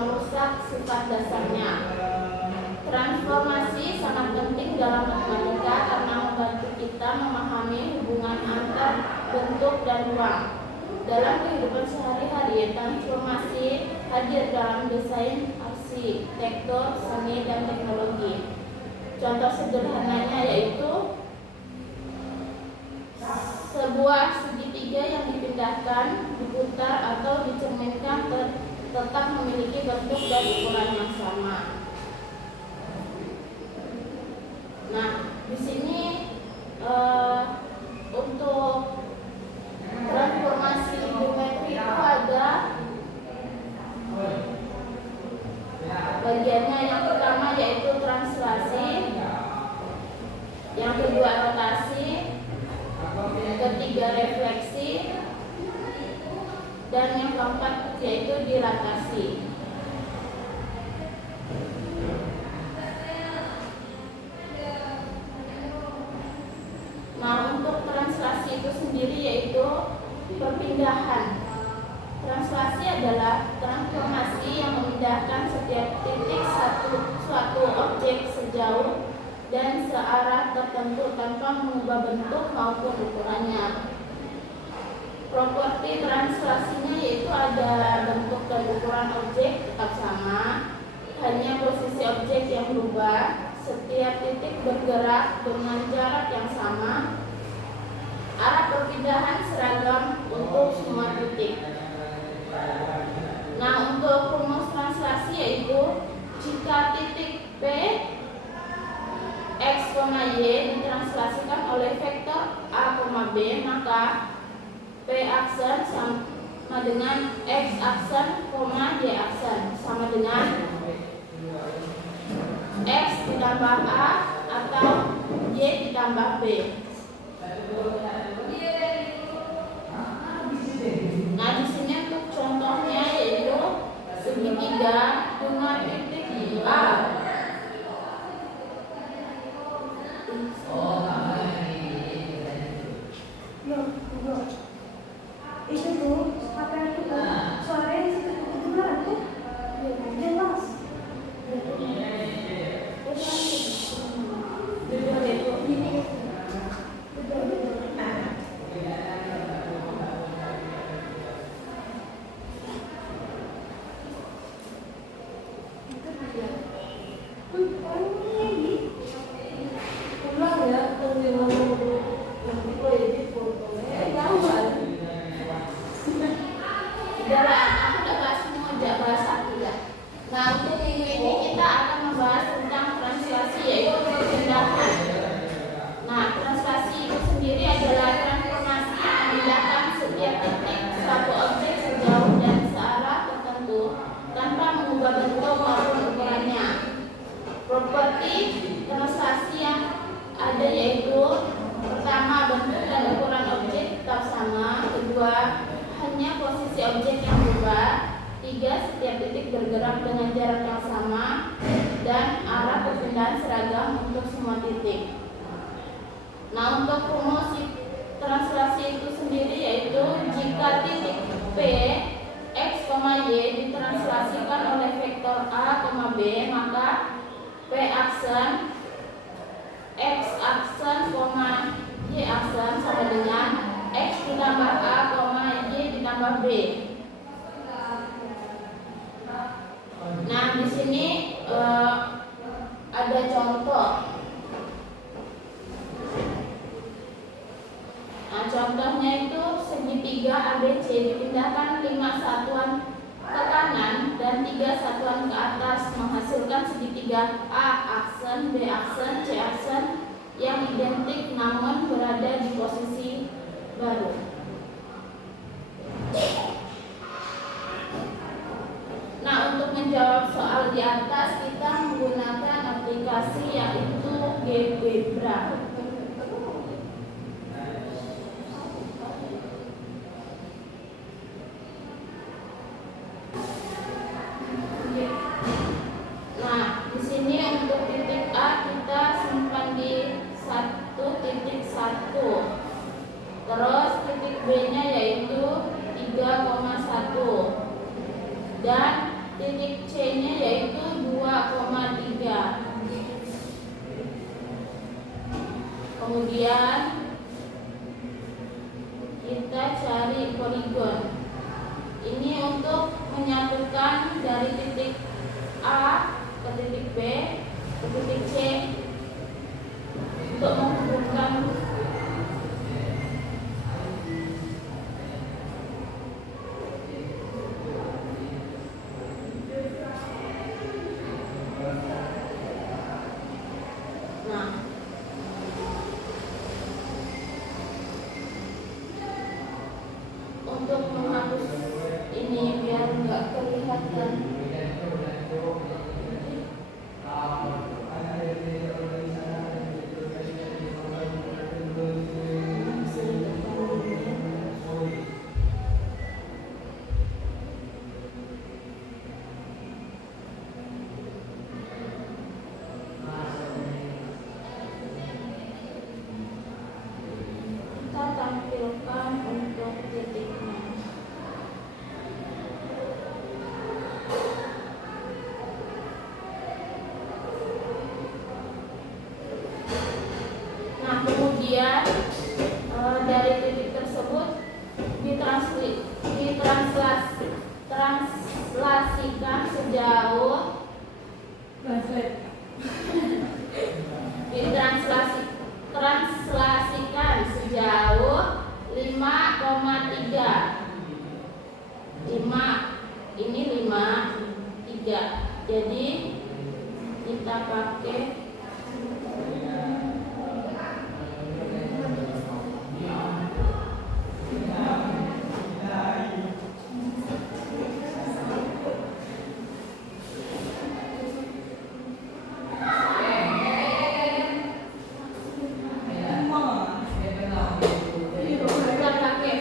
merusak sifat dasarnya. Transformasi sangat penting dalam matematika karena membantu kita memahami hubungan antar bentuk dan ruang. Dalam kehidupan sehari-hari, transformasi hadir dalam desain, arsitektur, seni, dan teknologi. Contoh sederhananya yaitu sebuah segitiga yang dipindahkan, diputar, atau dicerminkan tetap memiliki bentuk dan ukuran yang sama. Nah, di sini untuk transformasi geometri itu ada bagiannya. Yang pertama yaitu translasi, yang kedua rotasi, ketiga refleksi, dan yang keempat yaitu dilatasi. Nah, untuk translasi itu sendiri yaitu perpindahan. Translasi adalah transformasi yang memindahkan setiap titik suatu objek sejauh dan searah tertentu tanpa mengubah bentuk maupun ukurannya. Properti translasinya yaitu ada bentuk dan ukuran objek tetap sama, hanya posisi objek yang berubah. Setiap titik bergerak dengan jarak yang sama. Arah perpindahan seragam untuk semua titik. Nah, untuk rumus translasi yaitu jika titik P, X, Y ditranslasikan oleh vektor A, B, maka P aksen sama dengan X aksen, Y aksen sama dengan X ditambah A atau Y ditambah B. Nah, di sini untuk contohnya yaitu segitiga dengan titik A. Itu tuh apa itu suaranya di situ kedengaran tuh jelas. Nah, untuk minggu ini kita akan membahas tentang translasi yaitu perpindahan. Nah, translasi itu sendiri adalah transformasi yang memindahkan setiap titik suatu objek sejauh dan searah tertentu tanpa mengubah bentuk maupun ukurannya. Properti translasi yang ada yaitu pertama, bentuk dan ukuran objek tetap sama. Kedua, hanya posisi objek yang berubah. Tiga, setiap titik bergerak dengan jarak yang sama. Dan arah perpindahan seragam untuk semua titik. Nah, untuk rumus translasi itu sendiri yaitu jika titik P, X, Y ditranslasikan oleh vektor A, B, maka P aksen, X aksen, Y aksen sama dengan X ditambah A, Y ditambah B. Nah, di sini ada contoh. Nah, contohnya itu segitiga ABC dipindahkan 5 satuan ke kanan dan 3 satuan ke atas menghasilkan segitiga A aksen, B aksen, C aksen yang identik namun berada di posisi baru. Nah, untuk menjawab soal di atas kita menggunakan aplikasi yaitu GeoGebra. Nah, di sini untuk titik A kita simpan di 1.1. Terus titik B-nya yaitu 3,1. Dan titik C-nya yaitu 2,3. Kemudian kita cari poligon. Ini untuk menyatukan dari titik A ke titik B ke titik C untuk menghubungkan. Nah, untuk menghapus ini biar nggak kelihatan. Kita tampilkan untuk titiknya. Nah, kemudian dari titik tersebut ditranslasikan sejauh translasikan sejauh 5,3. 5 ini 5,3. Jadi kita pakai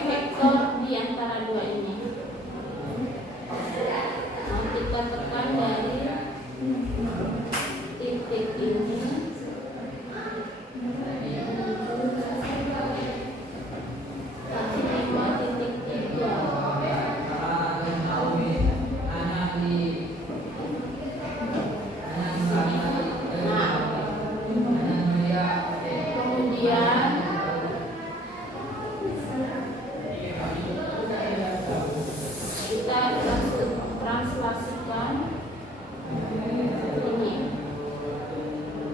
vektor di antara dua ini. Nah, kita tekan dari titik ini ke 5,3. Nah, kemudian kita translasikan ini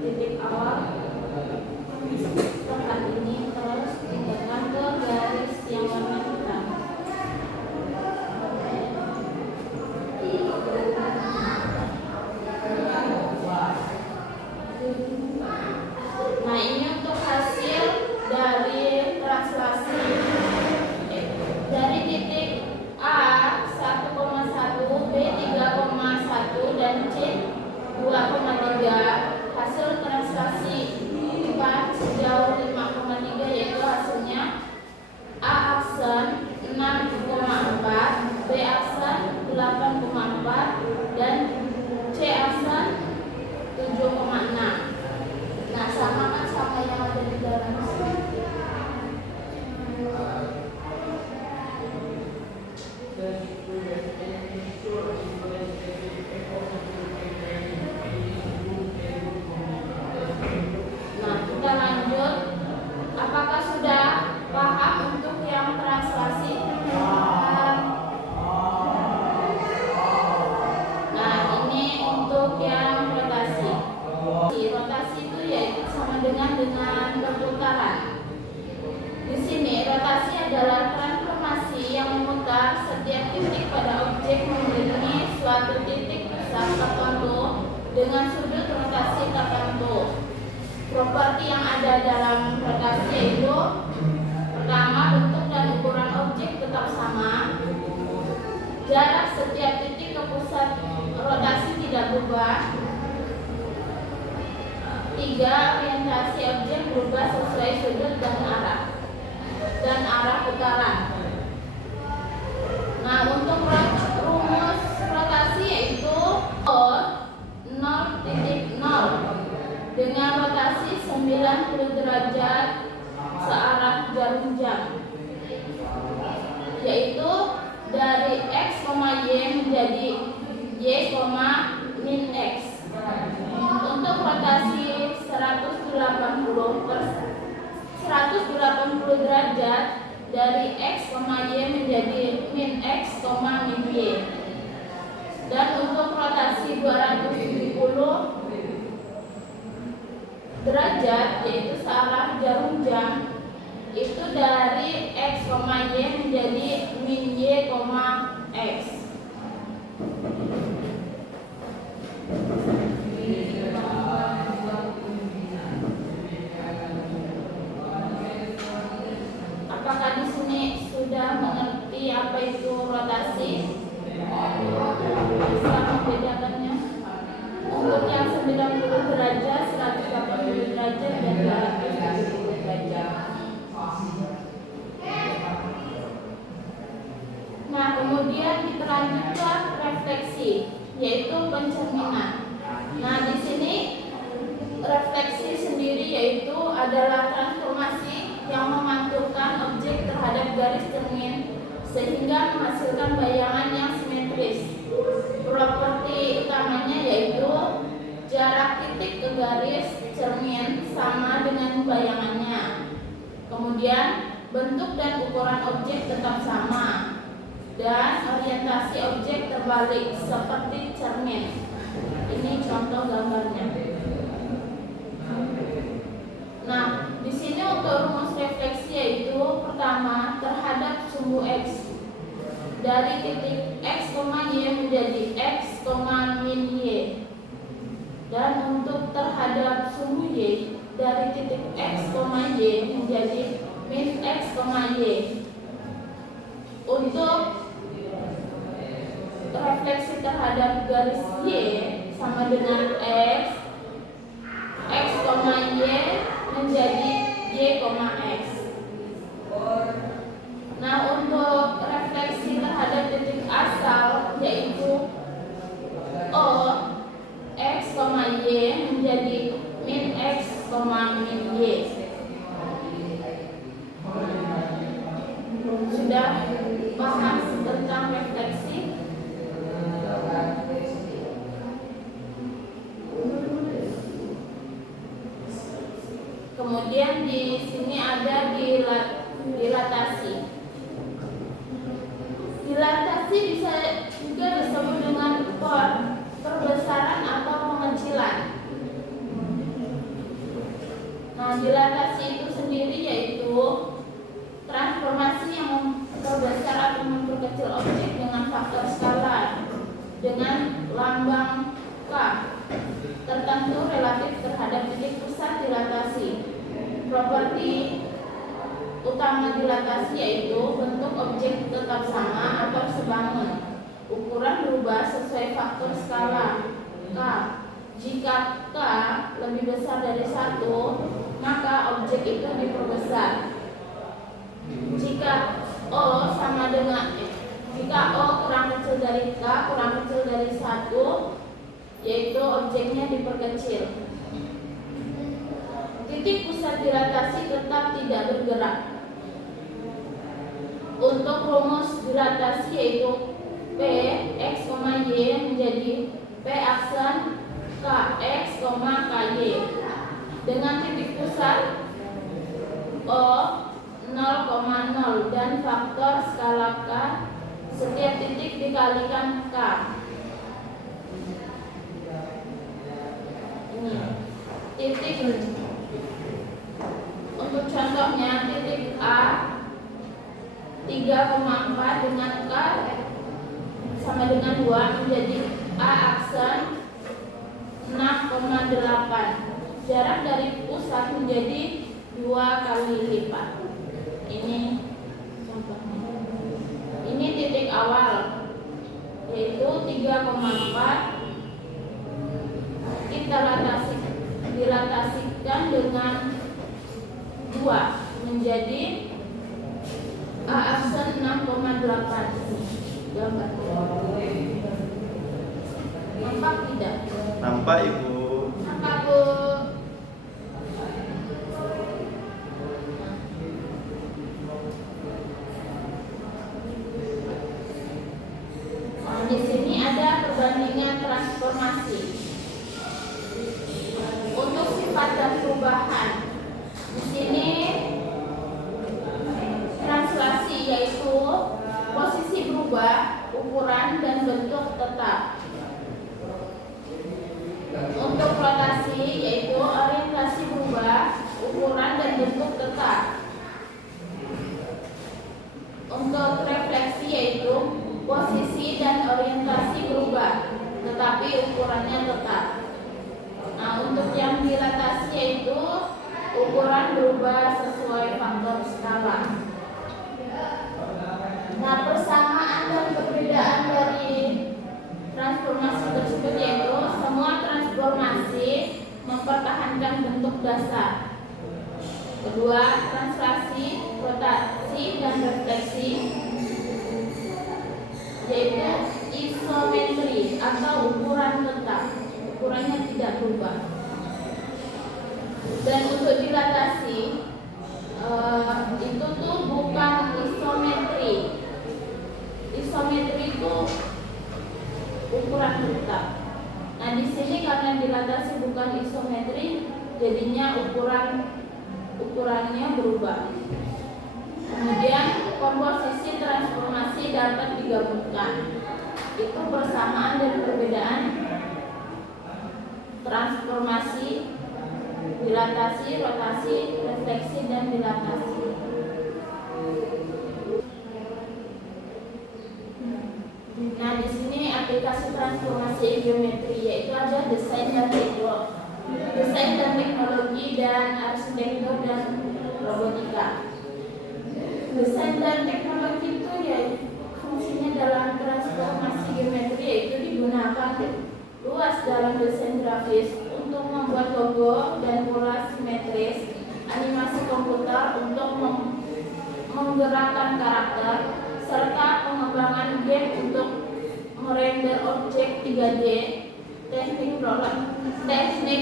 titik awal tempat ini terus ditekan ke garis yang warna hitam. Nah, ini untuk hasil dari translasi dari titik A 1,1, B 3,1 dan C 2,3. Hasil translasi sejauh 5,3 yaitu hasilnya A aksen 6,4, B aksen 8,4 dan C aksen 7,6. Nah, sama kan sama yang ada di dalam sini. Nah, kita lanjut. Apakah sudah paham untuk yang translasi? Nah, ini untuk yang rotasi. Rotasi itu yaitu sama dengan berputaran. Di sini rotasi adalah transformasi yang memutar setiap titik pada objek mengelilingi suatu titik pusat tertentu dengan sudut rotasi tertentu. Properti yang ada dalam rotasi yaitu pertama, bentuk dan ukuran objek tetap sama. Jarak setiap titik ke pusat rotasi tidak berubah. 3. Orientasi objek berubah sesuai sudut dan arah putaran. Nah, untuk rumus rotasi yaitu 0,0 dengan rotasi 90 derajat searah jarum jam, yaitu dari X, Y menjadi Y Y, min X. Untuk rotasi 180 derajat dari X, Y menjadi min X, min Y. Dan untuk rotasi 270 derajat, yaitu searah jarum jam, itu dari X, Y menjadi min Y, X. Apakah di sini sudah mengerti apa itu rotasi? Bisa membedakannya? Untuk yang 90 derajat, 180 derajat, dan 270 derajat. Nah, kemudian kita lanjut ke refleksi, yaitu pencerminan. Nah, di sini refleksi sendiri yaitu adalah transformasi yang memantulkan objek terhadap garis cermin sehingga menghasilkan bayangan yang simetris. Properti utamanya yaitu jarak titik ke garis cermin sama dengan bayangannya. Kemudian bentuk dan ukuran objek tetap sama, dan orientasi objek terbalik seperti cermin. Ini contoh gambarnya. Nah, di sini untuk rumus refleksi yaitu pertama terhadap sumbu X dari titik X, Y menjadi X, min Y. Dan untuk terhadap sumbu Y dari titik X, Y menjadi min X, Y. Untuk refleksi terhadap garis Y sama dengan X, Y menjadi Y, X. Nah, untuk refleksi terhadap titik asal yaitu O, X, Y menjadi min X, min Y. Sudah paham tentang refleksi? Kemudian di sini ada dilatasi. Dilatasi bisa juga disebut dengan perbesaran atau pengecilan. Nah, dilatasi itu sendiri yaitu transformasi yang memperbesar atau memperkecil objek dengan faktor skala dengan lambang K tertentu relatif terhadap titik pusat dilatasi. Properti utama dilatasi yaitu bentuk objek tetap sama atau sebangun. Ukuran berubah sesuai faktor skala K. Jika K lebih besar dari 1, maka objek itu diperbesar. Jika O sama dengan jika O kurang kecil dari K kurang kecil dari 1, yaitu objeknya diperkecil. Titik pusat dilatasi tetap tidak bergerak. Untuk rumus dilatasi yaitu P X, Y menjadi P aksen K X, KY dengan titik pusat O 0,0 dan faktor skala K setiap titik dikalikan K. Ini titik. Untuk contohnya titik A 3,4 dengan K sama dengan 2 menjadi A aksen 6,8. Jarak dari pusat menjadi 2 kali lipat. Ini contohnya. Ini titik awal yaitu 3,4. Kita dilatasikan dengan 2 menjadi A aksen 6,8. Gambar. Nampak tidak? Nampak, Ibu. Nampak, Bu. Nah, di sini ada perbandingan perbandingan transformasi. Untuk sifat dan perubahan, di sini translasi yaitu posisi berubah, ukuran dan bentuk tetap. Untuk rotasi yaitu orientasi berubah, ukuran dan bentuk tetap. Untuk refleksi yaitu posisi dan orientasi berubah, tetapi ukurannya tetap. Nah, untuk yang dilatasi yaitu ukuran berubah sesuai faktor skala. Nah, persamaan dan perbedaan dari transformasi tersebut yaitu semua transformasi mempertahankan bentuk dasar. Kedua, translasi, rotasi, dan refleksi yaitu isometri atau ukuran tetap, ukurannya tidak berubah. Dan untuk dilatasi itu tuh bukan isometri. Isometri itu ukuran tetap. Nah, di sini karena dilatasi bukan isometri, jadinya ukurannya berubah. Kemudian komposisi transformasi dapat digabungkan. Itu persamaan dan perbedaan transformasi, dilatasi, rotasi, refleksi, dan dilatasi. Nah, di sini aplikasi transformasi geometri yaitu ada desain dan teknologi dan arsitektur dan robotika. Desain dan teknologi itu ya fungsinya dalam transformasi geometri yaitu digunakan luas dalam desain grafis untuk membuat logo dan pola simetris, animasi komputer untuk menggerakkan karakter, serta pengembangan game untuk merender objek 3D, teknik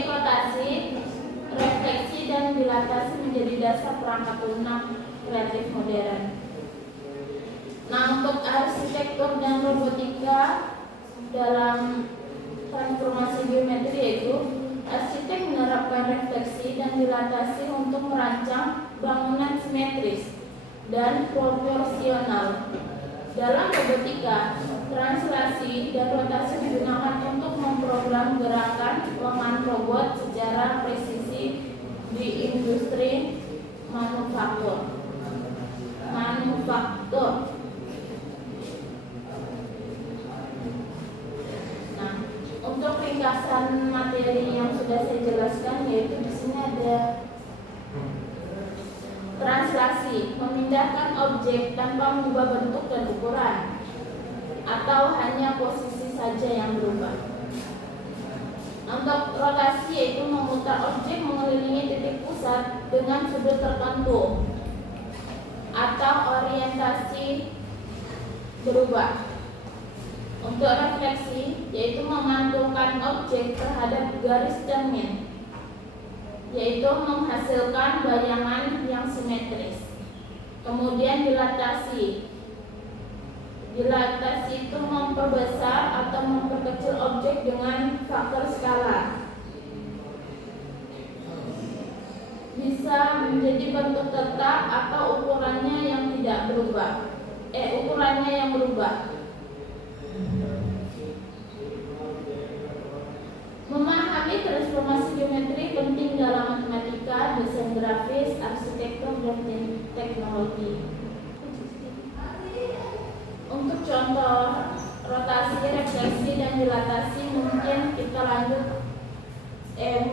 rotasi, refleksi, dan dilatasi menjadi dasar perangkat lunak kreatif modern. Nah, untuk arsitektur dan robotika dalam transformasi geometri yaitu arsitek menerapkan refleksi dan dilatasi untuk merancang bangunan simetris dan proporsional. Dalam robotika, translasi dan rotasi digunakan untuk memprogram gerakan lengan robot secara presisi di industri manufaktur. Nah, untuk ringkasan materi yang sudah saya jelaskan yaitu di sini ada translasi, memindahkan objek tanpa mengubah bentuk dan ukuran, atau hanya posisi saja yang berubah. Untuk rotasi yaitu memutar objek mengelilingi titik pusat dengan sudut tertentu, atau orientasi berubah. Untuk refleksi yaitu memantulkan objek terhadap garis cermin, yaitu menghasilkan bayangan yang simetris. Kemudian dilatasi itu memperbesar atau memperkecil objek dengan faktor skala. Bisa menjadi bentuk tetap atau ukurannya yang berubah. Memahami transformasi geometri penting dalam matematika, desain grafis, arsitektur, dan teknologi. Untuk contoh rotasi, refleksi, dan dilatasi mungkin kita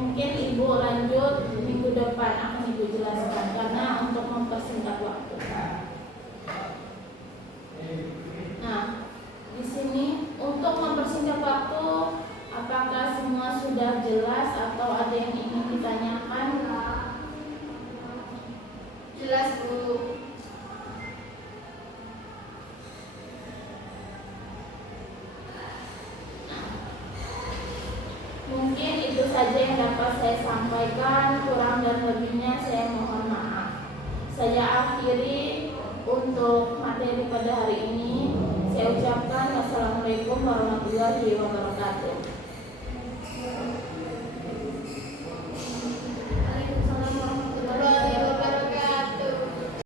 mungkin Ibu lanjut minggu depan akan Ibu jelaskan karena untuk mempersingkat waktu. Nah, di sini untuk mempersingkat waktu, apakah semua sudah jelas atau ada yang ingin ditanyakan? Jelas, Bu. Mungkin itu saja yang dapat saya sampaikan, kurang dan lebihnya saya mohon maaf. Saya akhiri untuk materi pada hari ini. Saya ucapkan wassalamualaikum warahmatullahi wabarakatuh.